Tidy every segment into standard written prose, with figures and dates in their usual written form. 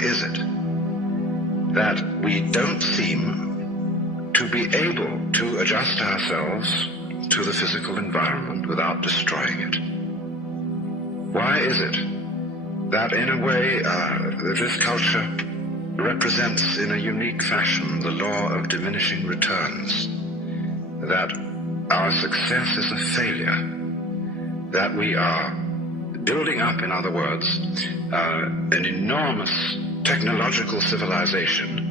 is it that we don't seem to be able to adjust ourselves to the physical environment without destroying it? Why is it that in a way this culture represents in a unique fashion the law of diminishing returns, that our success is a failure, that we are building up, in other words, an enormous technological civilization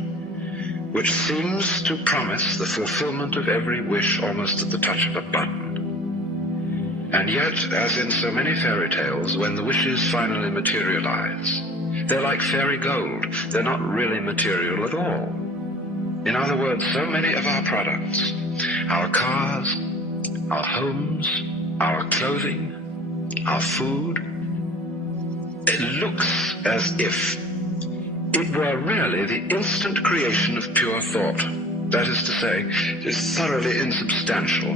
which seems to promise the fulfillment of every wish almost at the touch of a button. And yet, as in so many fairy tales, when the wishes finally materialize, they're like fairy gold. They're not really material at all. In other words, so many of our products, our cars, our homes, our clothing, our food, it looks as if it were really the instant creation of pure thought. That is to say, it is thoroughly insubstantial,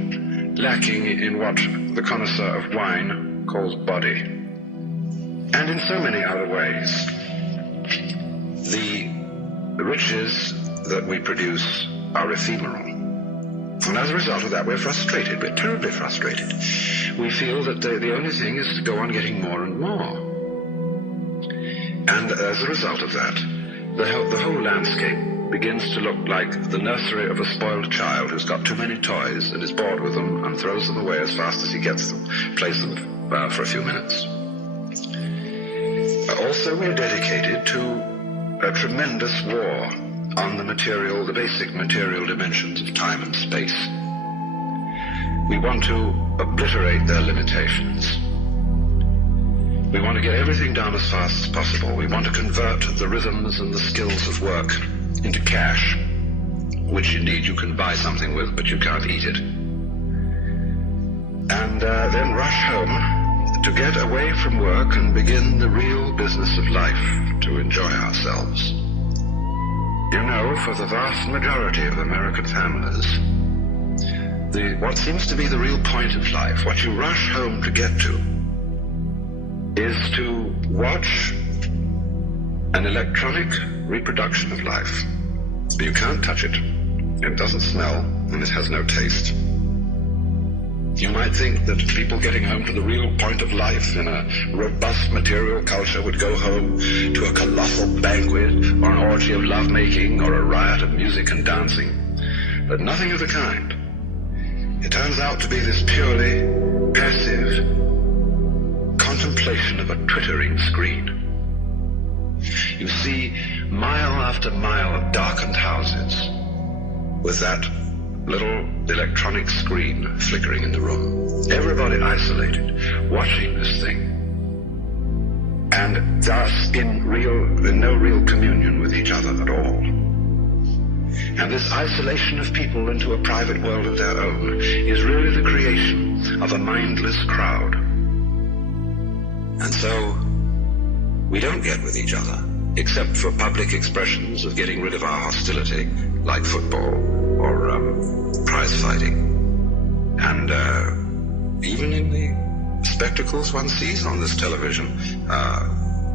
lacking in what the connoisseur of wine calls body. And in so many other ways, the riches that we produce are ephemeral. And as a result of that, we're frustrated. We're terribly frustrated. We feel that the only thing is to go on getting more and more. And as a result of that, the whole landscape begins to look like the nursery of a spoiled child who's got too many toys and is bored with them and throws them away as fast as he gets them, plays them for a few minutes. Also, we're dedicated to a tremendous war on the basic material dimensions of time and space. We want to obliterate their limitations. We want to get everything done as fast as possible. We want to convert the rhythms and the skills of work into cash, which indeed you can buy something with, but you can't eat it. And then rush home to get away from work and begin the real business of life, to enjoy ourselves. You know, for the vast majority of American families, what seems to be the real point of life, what you rush home to get to, is to watch an electronic reproduction of life. You can't touch it. It doesn't smell, and it has no taste. You might think that people getting home to the real point of life in a robust material culture would go home to a colossal banquet or an orgy of lovemaking or a riot of music and dancing. But nothing of the kind. It turns out to be this purely passive contemplation of a twittering screen. You see mile after mile of darkened houses with that little electronic screen flickering in the room. Everybody isolated, watching this thing, and thus in no real communion with each other at all. And this isolation of people into a private world of their own is really the creation of a mindless crowd. And so we don't get with each other, except for public expressions of getting rid of our hostility, like football or prize fighting. And even in the spectacles one sees on this television,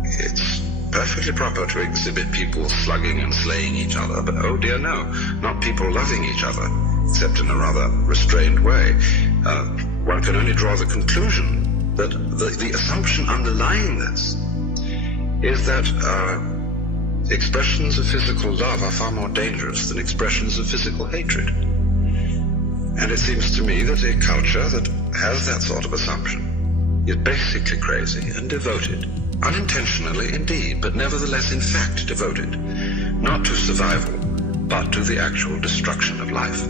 it's perfectly proper to exhibit people slugging and slaying each other, but oh dear no, not people loving each other, except in a rather restrained way. One can only draw the conclusion that the assumption underlying this is that expressions of physical love are far more dangerous than expressions of physical hatred. And it seems to me that a culture that has that sort of assumption is basically crazy and devoted, unintentionally indeed, but nevertheless in fact devoted, not to survival, but to the actual destruction of life.